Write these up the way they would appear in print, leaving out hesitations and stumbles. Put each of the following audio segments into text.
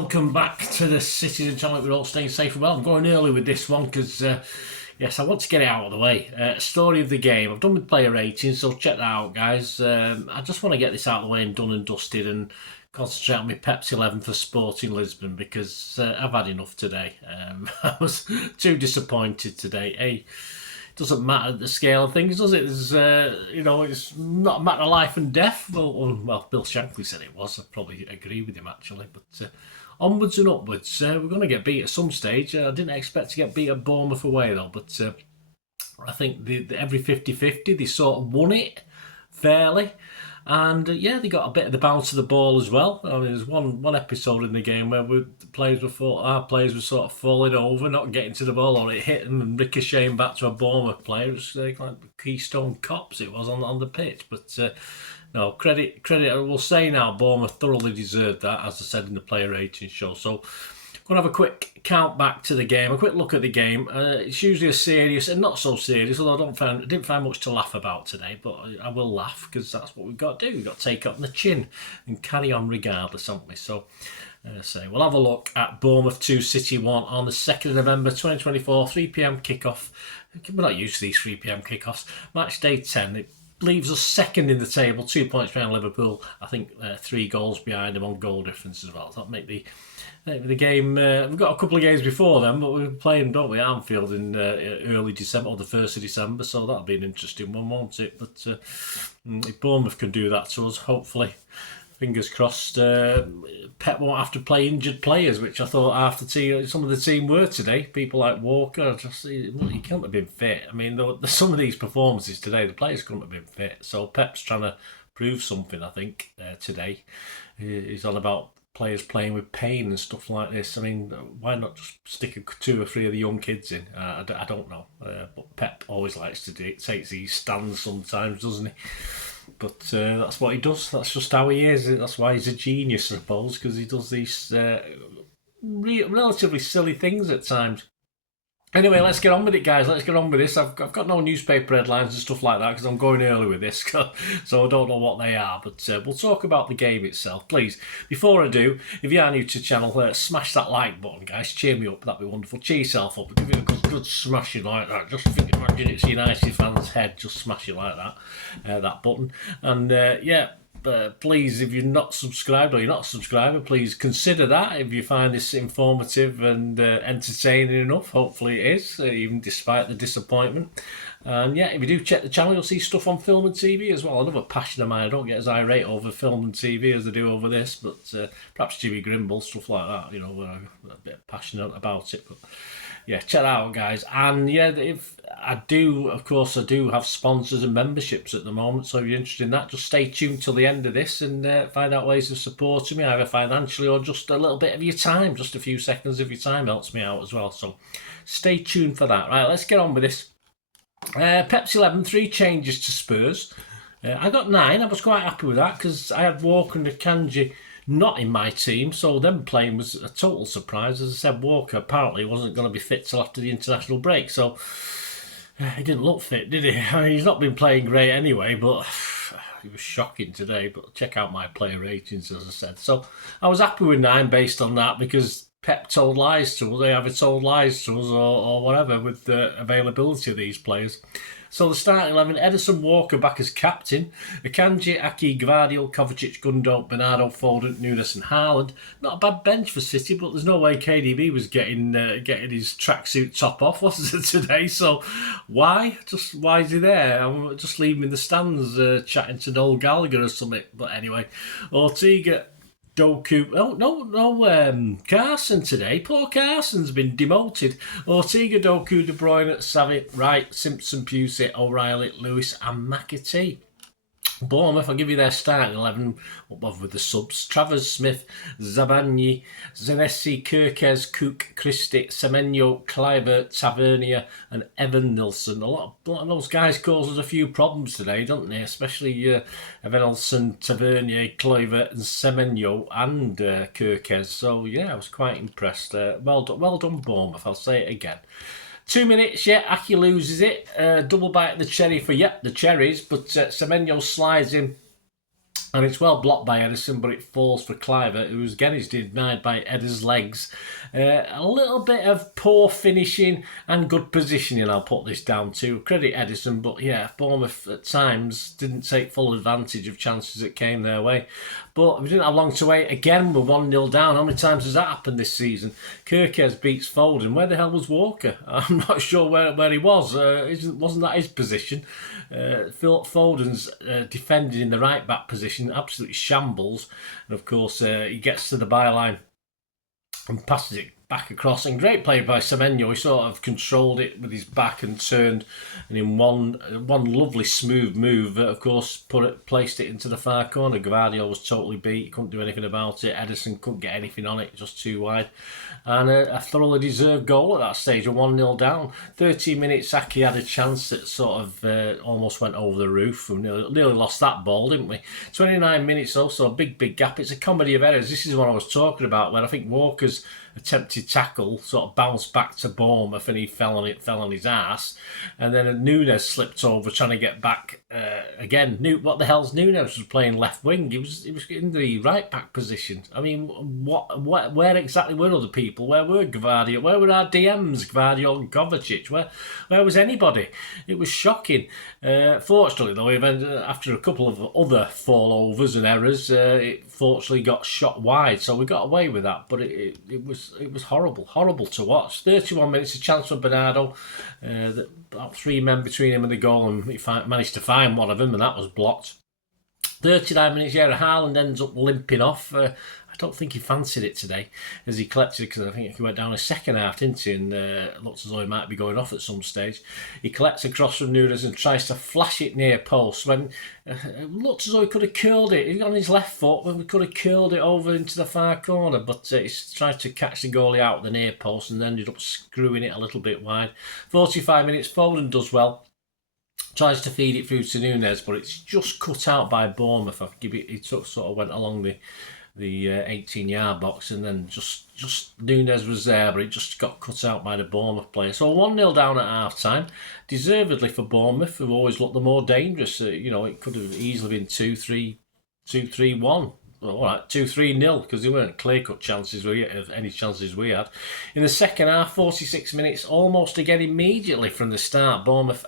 welcome back to the Cities and Channel. We're all staying safe and well. I'm going early with this one because, yes, I want to get it out of the way. Story of the game. I've done with player ratings, so check that out, guys. I just want to get this out of the way and done and dusted and concentrate on my Pepsi 11 for Sporting Lisbon because I've had enough today. I was too disappointed today. Hey, doesn't matter the scale of things, does it? There's, it's not a matter of life and death. Well, Bill Shankly said it was. I probably agree with him, actually. But onwards and upwards. We're going to get beat at some stage. I didn't expect to get beat at Bournemouth away, though. But I think every 50-50, they sort of won it fairly. And they got a bit of the bounce of the ball as well. I mean, there's one episode in the game where our players were sort of falling over, not getting to the ball, or it hit them and ricocheting back to a Bournemouth player. It was like Keystone Cops it was on the pitch. But no, credit I will say now, Bournemouth thoroughly deserved that, as I said in the player rating show. So I'm going to have a quick count back to the game, a quick look at the game. It's usually a serious and not so serious, although I didn't find much to laugh about today, but I will laugh because that's what we've got to do. We've got to take it on the chin and carry on regardless, haven't we? So we'll have a look at Bournemouth 2, City 1 on the 2nd of November 2024, 3pm kickoff. We're not used to these 3pm kickoffs. Match day 10. It leaves us second in the table, 2 points behind Liverpool. I think 3 goals behind them on goal difference as well. That'll make the game. We've got a couple of games before them, but we're playing, don't we, Anfield in early December or the 1st of December, so that'll be an interesting one, won't it? But if Bournemouth can do that to us, hopefully, fingers crossed, Pep won't have to play injured players, which I thought some of the team were today. People like Walker, he couldn't have been fit. I mean, some of these performances today, the players couldn't have been fit. So Pep's trying to prove something, I think, today. He's on about players playing with pain and stuff like this. I mean, why not just stick 2 or 3 of the young kids in? I don't know. But Pep always likes to do it. Takes these stands sometimes, doesn't he? But that's what he does. That's just how he is. That's why he's a genius, I suppose, because he does these relatively silly things at times. Anyway, let's get on with it, guys. Let's get on with this. I've got no newspaper headlines and stuff like that because I'm going early with this, so I don't know what they are. But we'll talk about the game itself. Please, before I do, if you are new to the channel, smash that like button, guys. Cheer me up. That'd be wonderful. Cheer yourself up. Give it a good smashing like that. Just imagine it's United fans' head. Just smash it like that button. And please, if you're not subscribed or you're not a subscriber, please consider that if you find this informative and entertaining enough. Hopefully it is, even despite the disappointment. And if you do check the channel, you'll see stuff on film and TV as well. Another passion of mine. I don't get as irate over film and TV as I do over this, but perhaps Jimmy Grimble, stuff like that, where I'm a bit passionate about it. But check that out, guys. And if I do have sponsors and memberships at the moment, so if you're interested in that, just stay tuned till the end of this and find out ways of supporting me, either financially or just a little bit of your time. Just a few seconds of your time helps me out as well, so stay tuned for that. Right, let's get on with this. Pepsi 11, 3 changes to Spurs. I got 9. I was quite happy with that because I had Walker and Akanji not in my team, so them playing was a total surprise. As I said, Walker apparently wasn't going to be fit till after the international break, so he didn't look fit, did he? I mean, he's not been playing great anyway, but he was shocking today. But check out my player ratings, as I said. So I was happy with 9 based on that because Pep told lies to us. They either told lies to us or whatever with the availability of these players. So the starting 11, Ederson, Walker back as captain, Akanji, Aki, Gvardiol, Kovacic, Gundog, Bernardo, Foden, Nunes and Haaland. Not a bad bench for City, but there's no way KDB was getting his tracksuit top off, was it, today? So why is he there? I'm just leaving him in the stands chatting to Noel Gallagher or something. But anyway, Ortega, Doku, no, Carson today. Poor Carson's been demoted. Ortega, Doku, De Bruyne, Savic, Wright, Simpson, Pusey, O'Reilly, Lewis and McAtee. Bournemouth, I'll give you their starting 11 above with the subs. Travers, Smith, Zabanyi, Zanesi, Kirkes, Cook, Christie, Semenyo, Kluivert, Tavernier and Evan Nilsson. A lot of those guys cause us a few problems today, don't they? Especially Evan Nilsson, Tavernier, Kluivert and Semenyo and Kirkes. So I was quite impressed. Well done Bournemouth, I'll say it again. 2 minutes, Aki loses it. Double bite of the cherry for, the cherries. But Semenyo slides in And it's well blocked by Edison, but it falls for Cliver, who again is denied by Edda's legs. A little bit of poor finishing and good positioning, I'll put this down to. Credit Edison, but yeah, Bournemouth at times didn't take full advantage of chances that came their way. But we didn't have long to wait. Again, we're 1-0 down. How many times has that happened this season? Kirkes beats Foden. Where the hell was Walker? I'm not sure where he was. Wasn't that his position? Foden's defending in the right back position, absolutely shambles. And of course, he gets to the byline and passes it back across. And great play by Semenyo. He sort of controlled it with his back and turned, and in one lovely smooth move, of course, placed it into the far corner. Gvardiol was totally beat. He couldn't do anything about it. Edison couldn't get anything on it, just too wide. And a thoroughly deserved goal at that stage, a 1-0 down. 13 minutes, Aki had a chance that sort of almost went over the roof. We nearly lost that ball, didn't we? 29 minutes also, a big gap. It's a comedy of errors. This is what I was talking about, where I think Walker's attempted tackle sort of bounced back to Bournemouth and he fell on his ass, and then Nunes slipped over trying to get back again. What the hell's Nunes was playing left wing? He was in the right back position. I mean, where exactly were other people? Where were Gvardiol? Where were our DMs, Gvardiol and Kovacic? Where was anybody? It was shocking. Fortunately though, after a couple of other fallovers and errors, it fortunately got shot wide, so we got away with that. But it was horrible to watch. 31 minutes, a chance for Bernardo. About 3 men between him and the goal, and he managed to find one of them, and that was blocked. 39 minutes, Haaland ends up limping off. I don't think he fancied it today as he collected it, because I think he went down a second half, didn't he? And looks as though he might be going off at some stage. He collects across from Nunes and tries to flash it near post when it looks as though he could have curled it. He's on his left foot when we could have curled it over into the far corner, but he tried to catch the goalie out of the near post and ended up screwing it a little bit wide. 45 minutes, Foden does well. Tries to feed it through to Nunes, but it's just cut out by Bournemouth. He sort of went along the 18-yard box, and then just Nunes was there, but it just got cut out by the Bournemouth player. So 1-0 down at half-time, deservedly for Bournemouth, who've always looked the more dangerous. It could have easily been 2-3-1. All right, 2-3-0, because there weren't clear-cut chances any chances we had. In the second half, 46 minutes, almost again immediately from the start, Bournemouth,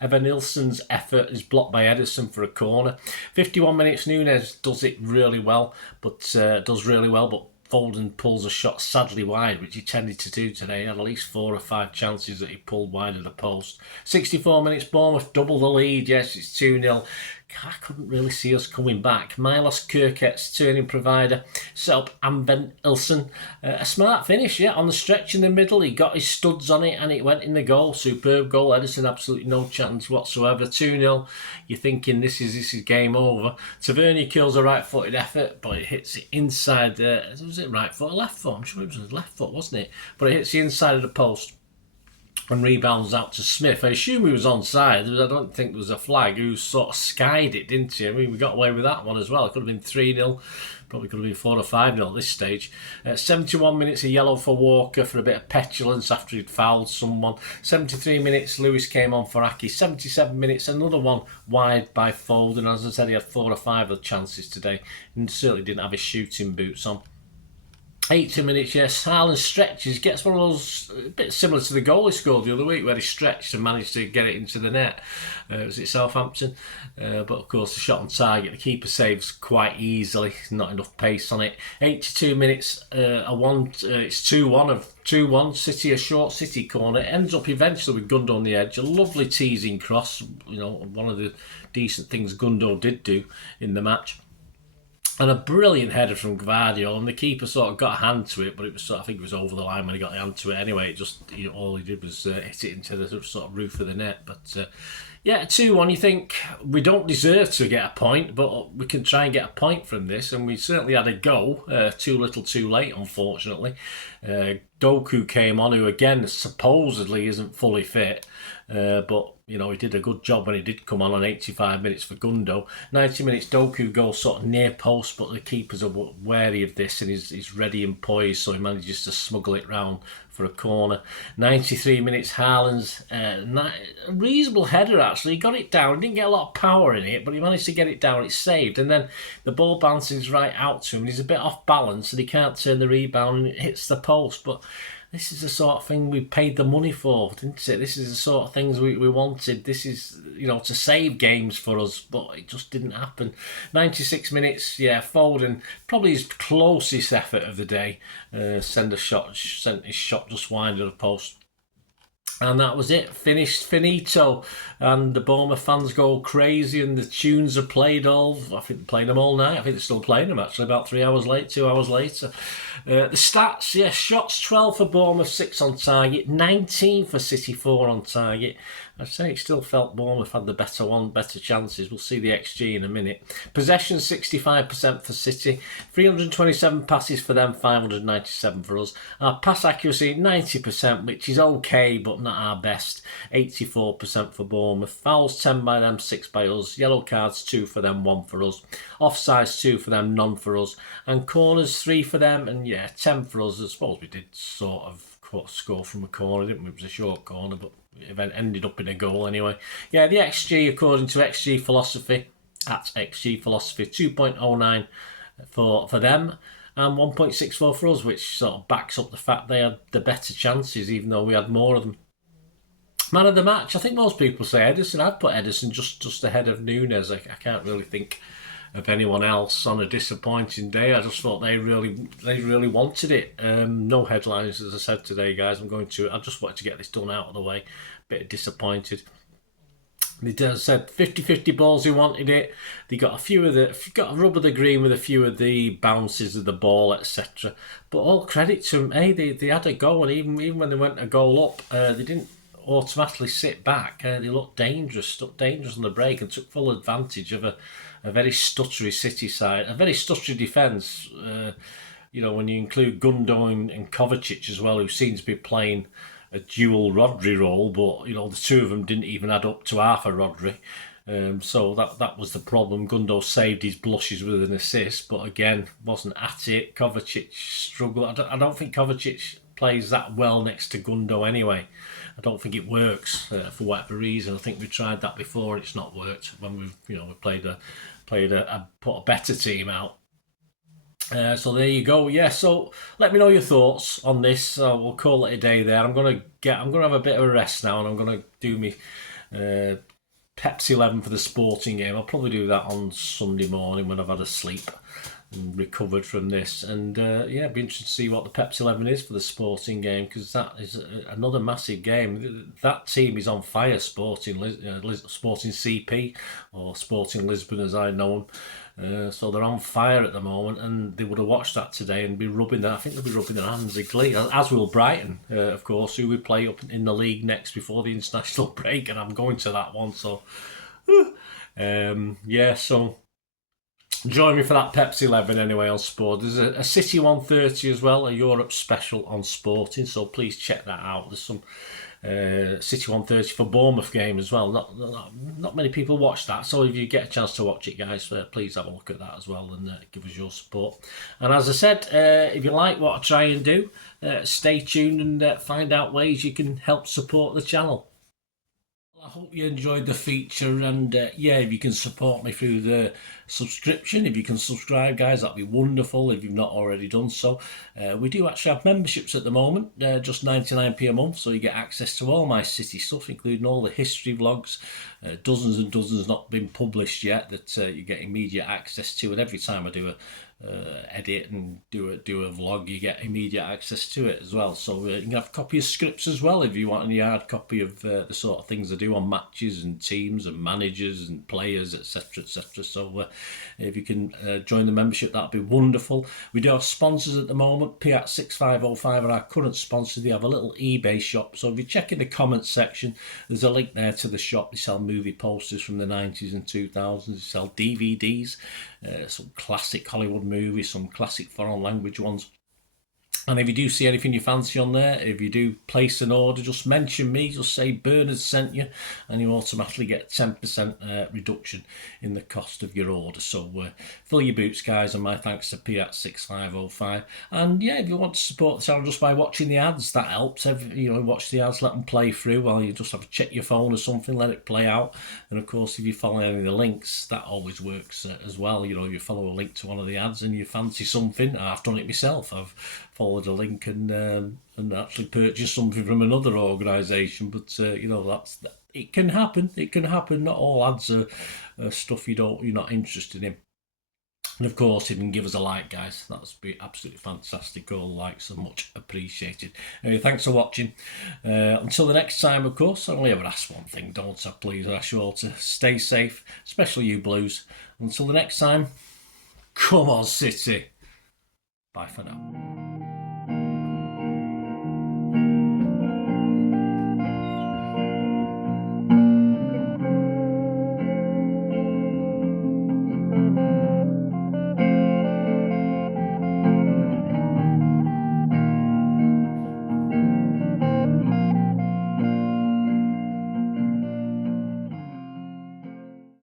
Evanilson's effort is blocked by Edison for a corner. 51 minutes, Nunes does really well, but Foden pulls a shot sadly wide, which he tended to do today. He had at least 4 or 5 chances that he pulled wide of the post. 64 minutes, Bournemouth double the lead. Yes, it's 2-0. I couldn't really see us coming back. Milos Kirkes, turning provider, set up Amben Ilson. A smart finish, on the stretch in the middle. He got his studs on it and it went in the goal. Superb goal. Edison, absolutely no chance whatsoever. 2-0. You're thinking this is game over. Tavernier kills a right-footed effort, but it hits it inside. Was it right foot or left foot? I'm sure it was his left foot, wasn't it? But it hits the inside of the post and rebounds out to Smith. I assume he was onside. I don't think there was a flag. Who sort of skied it, didn't he? I mean, we got away with that one as well. It could have been 3-0. Probably could have been 4 or 5-0 at this stage. 71 minutes, a yellow for Walker for a bit of petulance after he'd fouled someone. 73 minutes, Lewis came on for Aki. 77 minutes, another one wide by Foden. As I said, he had 4 or 5 of the chances today and certainly didn't have his shooting boots on. 80 minutes, yes. Haaland stretches, gets one of those, a bit similar to the goal he scored the other week, where he stretched and managed to get it into the net. Was it Southampton? But of course, the shot on target, the keeper saves quite easily. Not enough pace on it. 82 minutes, it's 2-1 of 2-1. City, a short City corner. It ends up eventually with Gundo on the edge. A lovely teasing cross. One of the decent things Gundo did do in the match. And a brilliant header from Gvardiol, and the keeper sort of got a hand to it, but it was I think it was over the line when he got the hand to it anyway. All he did was hit it into the sort of roof of the net. But 2-1, you think we don't deserve to get a point, but we can try and get a point from this, and we certainly had a go. Too little too late, unfortunately. Doku came on, who again supposedly isn't fully fit. but you know, he did a good job when he did come on 85 minutes for Gundo. 90 minutes, Doku goes sort of near post, but the keepers are wary of this, and he's ready and poised, so he manages to smuggle it round for a corner. 93 minutes, Haaland's a reasonable header actually. He got it down, he didn't get a lot of power in it, but he managed to get it down, it's saved, and then the ball bounces right out to him, and he's a bit off balance, and he can't turn the rebound, and it hits the post. But this is the sort of thing we paid the money for, didn't it? This is the sort of things we wanted. This is, you know, to save games for us, but it just didn't happen. 96 minutes, yeah, Foden, probably his closest effort of the day. Sent his shot just wide of the post. And that was it, finished, finito. And the Bournemouth fans go crazy, and the tunes are played all, I think they're playing them all night. I think they're still playing them actually, about 2 hours later. The stats, yes, shots 12 for Bournemouth, 6 on target, 19 for City, 4 on target. I'd say it still felt Bournemouth had the better chances. We'll see the XG in a minute. Possession 65% for City, 327 passes for them, 597 for us. Our pass accuracy 90%, which is okay, but not our best. 84% for Bournemouth. Fouls 10 by them, 6 by us. Yellow cards 2 for them, 1 for us. Offsides 2 for them, none for us. And corners 3 for them, and yeah, 10 for us. I suppose we did sort of score from a corner, didn't we? It was a short corner, but event ended up in a goal anyway. Yeah, the XG, according to XG Philosophy, at XG Philosophy, 2.09 for them and 1.64 for us, which sort of backs up the fact they had the better chances, even though we had more of them. Man of the match, I think most people say Ederson. I'd put Ederson just ahead of Núñez. I can't really think of anyone else on a disappointing day. I just thought they really wanted it. No headlines, as I said today, guys. I just wanted to get this done out of the way. Bit disappointed. They said 50-50 balls, he wanted it. They got got a rub of the green with a few of the bounces of the ball, etc. But all credit to them. Hey, they had a go, and even when they went a goal up, they didn't automatically sit back. They looked dangerous on the break, and took full advantage of a very stuttery City side, a very stuttery defence. You know, when you include Gundo and Kovacic as well, who seems to be playing a dual Rodri role, but you know the two of them didn't even add up to half a Rodri. So that was the problem. Gundo saved his blushes with an assist, but again wasn't at it. Kovacic struggled. I don't think Kovacic plays that well next to Gundo anyway. I don't think it works for whatever reason. I think we tried that before and it's not worked when we put a better team out. So there you go. Yeah. So let me know your thoughts on this. We'll call it a day there. I'm gonna have a bit of a rest now, and I'm gonna do me Pepsi 11 for the Sporting game. I'll probably do that on Sunday morning when I've had a sleep and recovered from this. And it'd be interesting to see what the Pepsi 11 is for the Sporting game, because that is another massive game. That team is on fire. Sporting CP, or Sporting Lisbon as I know them. So they're on fire at the moment, and they would have watched that today and be rubbing their. I think they'll be rubbing their hands in glee, as will Brighton, of course, who we play up in the league next before the international break, and I'm going to that one. So, so join me for that Pepsi 11 anyway on Sport. There's a City 130 as well, a Europe special on Sporting, so please check that out. There's some City 130 for Bournemouth game as well. Not many people watch that, so if you get a chance to watch it, guys, please have a look at that as well and give us your support. And as I said, if you like what I try and do, stay tuned and find out ways you can help support the channel. I hope you enjoyed the feature, and if you can support me through the subscription, if you can subscribe, guys, that'd be wonderful if you've not already done so. We do actually have memberships at the moment, just 99p a month, so you get access to all my City stuff, including all the history vlogs, dozens and dozens not been published yet that you get immediate access to, and every time I do a edit and do a vlog, you get immediate access to it as well. So you can have a copy of scripts as well if you want any hard copy of the sort of things I do on matches and teams and managers and players, etc. So if you can join the membership, that'd be wonderful. We do have sponsors at the moment. Piat 6505 are our current sponsor. They have a little eBay shop, so if you check in the comments section, there's a link there to the shop. They sell movie posters from the 90s and 2000s. They sell DVDs, some classic Hollywood movies, some classic foreign language ones. And if you do see anything you fancy on there, if you do place an order, just mention me, just say Bernard sent you, and you automatically get 10% reduction in the cost of your order. So fill your boots, guys, and my thanks to P@6505. And yeah, if you want to support the channel just by watching the ads, that helps. Watch the ads, let them play through while you just have to check your phone or something, let it play out. And of course, if you follow any of the links, that always works as well. You follow a link to one of the ads and you fancy something. I've done it myself. I've followed a link and actually purchase something from another organisation. But it can happen. It can happen. Not all ads are stuff you're not interested in. And of course, if you can give us a like, guys, that would be absolutely fantastic. All likes are much appreciated. Anyway, thanks for watching. Until the next time, of course, I only ever ask one thing, don't I? Please, I ask you all to stay safe, especially you Blues. Until the next time, come on, City. Bye for now.